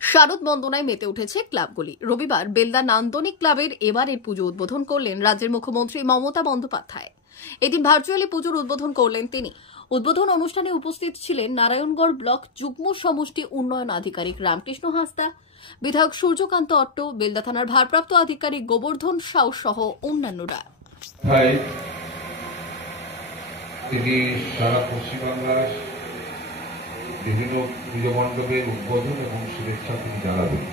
শারদ বন্দনায় মেতে উঠেছে ক্লাবগুলি। রবিবার বেলদা নান্দনিক ক্লাবের এবারের পুজো উদ্বোধন করলেন রাজ্যের মুখ্যমন্ত্রী মমতা বন্দ্যোপাধ্যায়। এদিন ভার্চুয়ালি পুজোর উদ্বোধন করলেন তিনি। উদ্বোধন অনুষ্ঠানে উপস্থিত ছিলেন নারায়ণগড় ব্লক যুগ্ম সমষ্টি উন্নয়ন আধিকারিক রামকৃষ্ণ হাঁসদা, বিধায়ক সূর্যকান্ত অট্ট, বেলদা থানার ভারপ্রাপ্ত আধিকারিক গোবর্ধন সাউ সহ অন্যান্যরা। সারা পশ্চিমবাংলার বিভিন্ন পুজো মণ্ডপের উদ্বোধন এবং শুভেচ্ছা তিনি জানাবেন।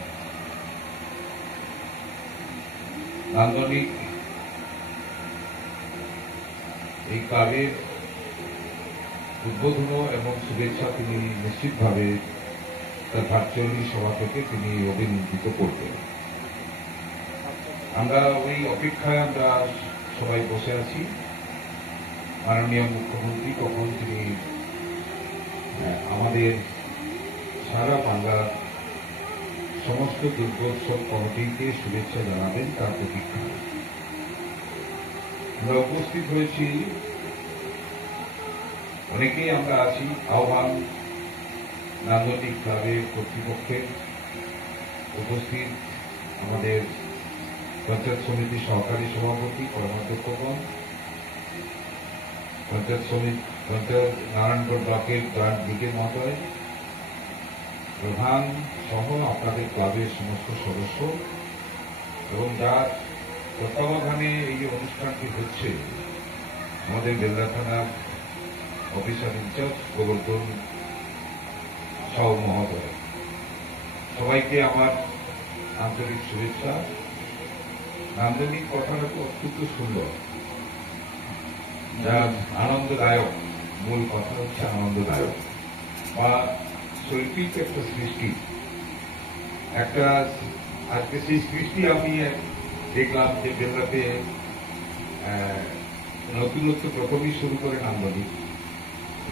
নান্দনিক এই ক্লাবের উদ্বোধন এবং শুভেচ্ছা তিনি নিশ্চিতভাবে তার ভার্চুয়ালি সভা থেকে তিনি অভিনন্দিত করবেন। আমরা ওই অপেক্ষায় আমরা সবাই বসে আছি মাননীয় মুখ্যমন্ত্রী কখন তিনি আমাদের সারা বাংলার সমস্ত দুর্গোৎসব কমিটিকে শুভেচ্ছা জানাবেন তার প্রতীক্ষা। আমরা উপস্থিত হয়েছি, অনেকেই আমরা আছি। আহ্বান নান্দনিক ক্লাবের কর্তৃপক্ষের উপস্থিত আমাদের পঞ্চায়েত সমিতির সহকারী সভাপতি কর্মাধ্যক্ষগণ, পঞ্চায়েত নারায়ণগড় ব্লকের জয়েন্ট ব্রিগেড মহোদয়, প্রধান সহ আপনাদের ক্লাবের সমস্ত সদস্য এবং যার তত্ত্বাবধানে এই অনুষ্ঠানটি হচ্ছে আমাদের বেলদা থানার অফিসার ইনচার্জ গোবর্ধন সাউ মহোদয়, সবাইকে আমার আন্তরিক শুভেচ্ছা। নান্দনিক কথাটা তো অত্যন্ত সুন্দর, যা আনন্দদায়ক। মূল কথা হচ্ছে আনন্দদায়ক বা শৈল্পিক একটা সৃষ্টি, একটা আজকে সেই সৃষ্টি আমি দেখলাম যে বেলদাতে নতুনত্ব প্রথমেই শুরু করে নান্দনিক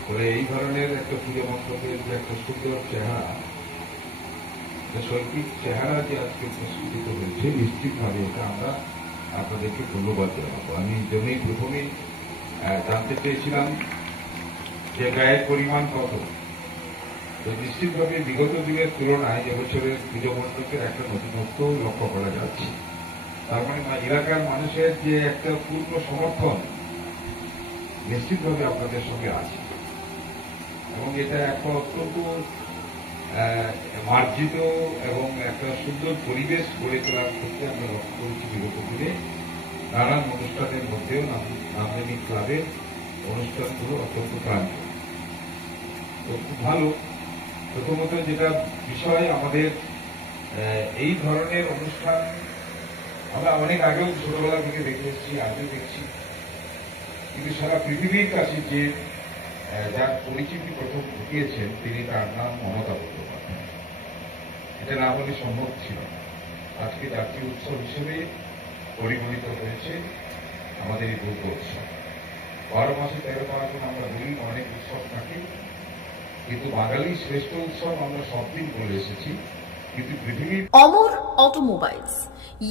করে এই ধরনের একটা পুজো মণ্ডপের যে একটা সুন্দর চেহারা, শৈল্পিক চেহারা যে আজকে প্রস্ফুটিত হয়েছে, নিশ্চিতভাবে এটা আমরা আপনাদেরকে ধন্যবাদ জানাবো। আমি জন্যই প্রথমেই জানতে চেয়েছিলাম যে ব্যয়ের পরিমাণ কত। তো নিশ্চিতভাবে বিগত যুগের তুলনায় এবছরের পুজো মণ্ডপের একটা নতুনত্ব লক্ষ্য করা যাচ্ছে। তার মানে এলাকার মানুষের যে একটা পূর্ণ সমর্থন নিশ্চিতভাবে আপনাদের সঙ্গে আছে এবং এটা একটা অত্যন্ত মার্জিত এবং একটা সুন্দর পরিবেশ গড়ে তোলার ক্ষেত্রে আমরা লক্ষ্য করেছি বিগত দিনে। নানান অনুষ্ঠানের মধ্যেও নান্দনিক ক্লাবের অনুষ্ঠানগুলো অত্যন্ত প্রাণীয়, তো খুব ভালো। প্রথমত যেটা বিষয়, আমাদের এই ধরনের অনুষ্ঠান আমরা অনেক আগেও ছোটবেলা থেকে দেখে এসেছি, আজও দেখছি, কিন্তু সারা পৃথিবীর কাছে যে যার পরিচিতি প্রথম ঘটিয়েছেন তিনি, তার নাম মমতা বন্দ্যোপাধ্যায়। এটা না হলে সম্ভব ছিল। আজকে জাতীয় উৎসব হিসেবে পরিগণিত হয়েছে আমাদের এই দুর্গোৎসব। 12 মাসে 13 পার্বণ আমরা বলি, অনেক উৎসব থাকে, কিন্তু বাঙালির শ্রেষ্ঠ উৎসব আমরা সব দিন বলে এসেছি। কিন্তু পৃথিবীর অমর অটোমোবাইলস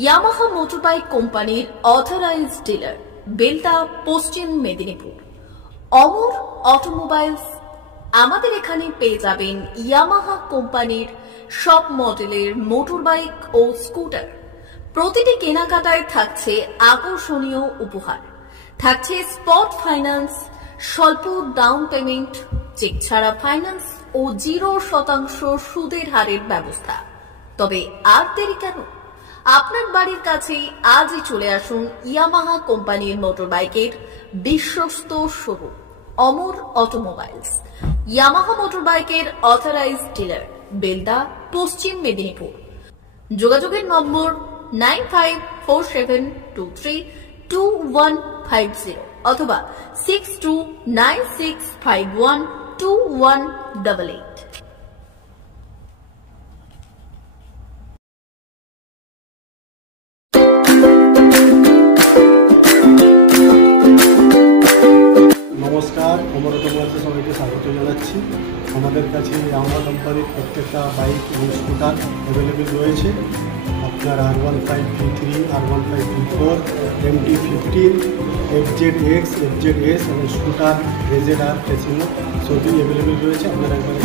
ইয়ামাহা মোটরবাইক কোম্পানির অথরাইজড ডিলার, বেলদা, পশ্চিম মেদিনীপুর। অমর অটোমোবাইলস, আমাদের এখানে পেয়ে যাবেন ইয়ামাহা কোম্পানির সব মডেলের মোটরবাইক ও স্কুটার। প্রতিটি কেনাকাটায় থাকছে আকর্ষণীয় উপহার, থাকছে স্পট ফাইন্যান্স, স্বল্প ডাউন পেমেন্ট, চেক ছাড়া ফাইন্যান্স ও 0% সুদের হারের ব্যবস্থা। তবে আর দেরি কেন? আপনার বাড়ির কাছেই আজই চলে আসুন ইয়ামাহা কোম্পানির মোটরবাইকের বিশ্বস্ত শোরুম অমর অটোমোবাইলস, ইয়ামাহা মোটরবাইকের অথরাইজড ডিলার, বেলদা, পশ্চিম মেদিনীপুর। যোগাযোগের নম্বর 9547232150 অথবা 6296512188। নমস্কার, অমর অটোমোবাইলসে সবাইকে স্বাগত জানাচ্ছি। আমাদের কাছে ইয়ামাহা কোম্পানির প্রত্যেকটা বাইক এবং স্কুটার অ্যাভেলেবেল রয়েছে। আপনার R15 V3, R15 V4, MT-15, FZX, FZS এবং স্কুটার RZR, ফেসিনো সবই অ্যাভেলেবেল রয়েছে। আপনারা একবার